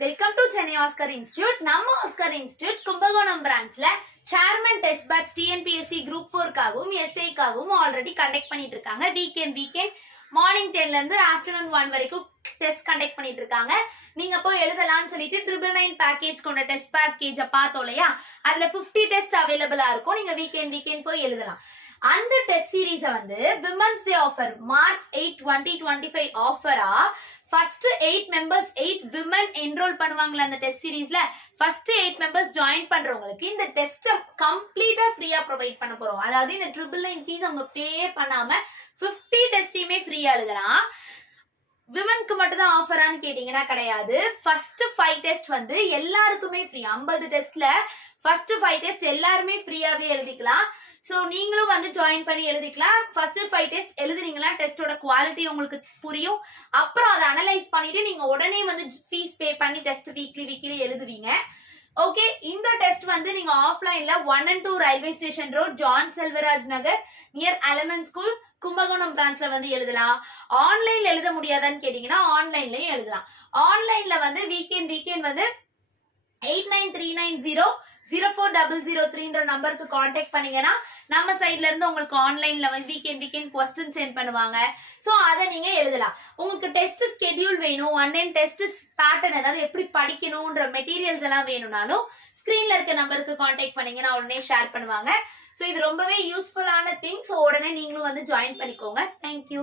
Welcome to Chennai Oscar institute. நம்ம Oscar institute Kumbakonam பிரான்ச்ல chairman test batch TNPSC group 4க்காகவும் எஸ்ஐக்காகவும் ஆல்ரெடி கண்டக்ட் பண்ணிட்டு இருக்காங்க. வீக்கெண்ட் மார்னிங் 10ல இருந்து ஆஃப்டர்நூன் 1 வரைக்கும் டெஸ்ட் கண்டக்ட் பண்ணிட்டு இருக்காங்க. நீங்க போய் எழுதலாம்னு சொல்லிட்டு 999 பேக்கேஜ் கொண்ட டெஸ்ட் பேக்கேஜ பார்த்தோம் இல்லையா, அதுல 50 டெஸ்ட் அவைலபிளா இருக்கும். நீங்க வீக்கெண்ட் போய் எழுதலாம். அந்த டெஸ்ட் சீரீஸ வந்து விமன்ஸ் டே ஆஃபர் மார்ச் 8 2025 ஆஃபரா ஃபர்ஸ்ட் 8 மெம்பர்ஸ் 8 விமன் என்ரோல் பண்ணுவாங்களா அந்த டெஸ்ட் சீரீஸ்ல, ஃபர்ஸ்ட் 8 மெம்பர்ஸ் ஜாயின் பண்றவங்களுக்கு இந்த டெஸ்ட் கம்ப்ளீட்டா ஃப்ரீயா ப்ரொவைட் பண்ண போறோம். அதாவது இந்த 999 ஃபீஸ் அவங்க பே பண்ணாம 50 டெஸ்டையுமே ஃப்ரீயா எழுதலாம். விமனுக்கு மட்டும் தான் ஆஃபரான்னு கேட்டீங்கன்னா கிடையாது. ஃபர்ஸ்ட் 5 டெஸ்ட் வந்து எல்லாருக்குமே ஃப்ரீ. 50 டெஸ்ட்ல ஃபர்ஸ்ட் 5 டெஸ்ட் எல்லாருமே ஃப்ரீயாவே எழுதிக்கலாம். சோ நீங்களும் வந்து ஜாயின் பண்ணி எழுதிக்கலாம். ஃபர்ஸ்ட் 5 டெஸ்ட் எழுதுறீங்களா, டெஸ்டோட குவாலிட்டி உங்களுக்கு புரியும். அப்புறம் அதை அனலைஸ் பண்ணிட்டு நீங்க உடனே வந்து ஃபீஸ் பே பண்ணி டெஸ்ட் வீக்லி எழுதுவீங்க. ஓகே, இந்த டெஸ்ட் வந்து நீங்க ஆஃப்லைன்ல 1 and 2 railway station road, John Selvaraj Nagar near element school Kumbakonam பிரான்ச்ல வந்து எழுதலாம். ஆன்லைன்ல எழுத முடியாதான்னு கேட்டீங்கன்னா ஆன்லைன்லயும் எழுதலாம். ஆன்லைன்ல வந்து வீக்கெண்ட் வந்து 8939004003 நம்பருக்கு கான்டாக்ட் பண்ணீங்கன்னா நம்ம சைட்ல இருந்து உங்களுக்கு ஆன்லைன்ல வந்து வீக்கெண்ட் கொஸ்டின் சென்ட் பண்ணுவாங்க. சோ அதை நீங்க எழுதலாம். உங்களுக்கு டெஸ்ட் ஸ்கெடியூல் வேணும், 1 டெஸ்ட் பேட்டர்ன் ஏதாவது எப்படி படிக்கணும்ன்ற மெட்டீரியல்ஸ் எல்லாம் வேணும்னாலும் ஸ்கிரீன்ல இருக்க நம்பருக்கு கான்டாக்ட் பண்ணீங்கன்னா உடனே ஷேர் பண்ணுவாங்க. சோ இது ரொம்பவே யூஸ்ஃபுல்லான திங். சோ உடனே நீங்களும் வந்து ஜாயின் பண்ணிக்கோங்க. தேங்க்யூ.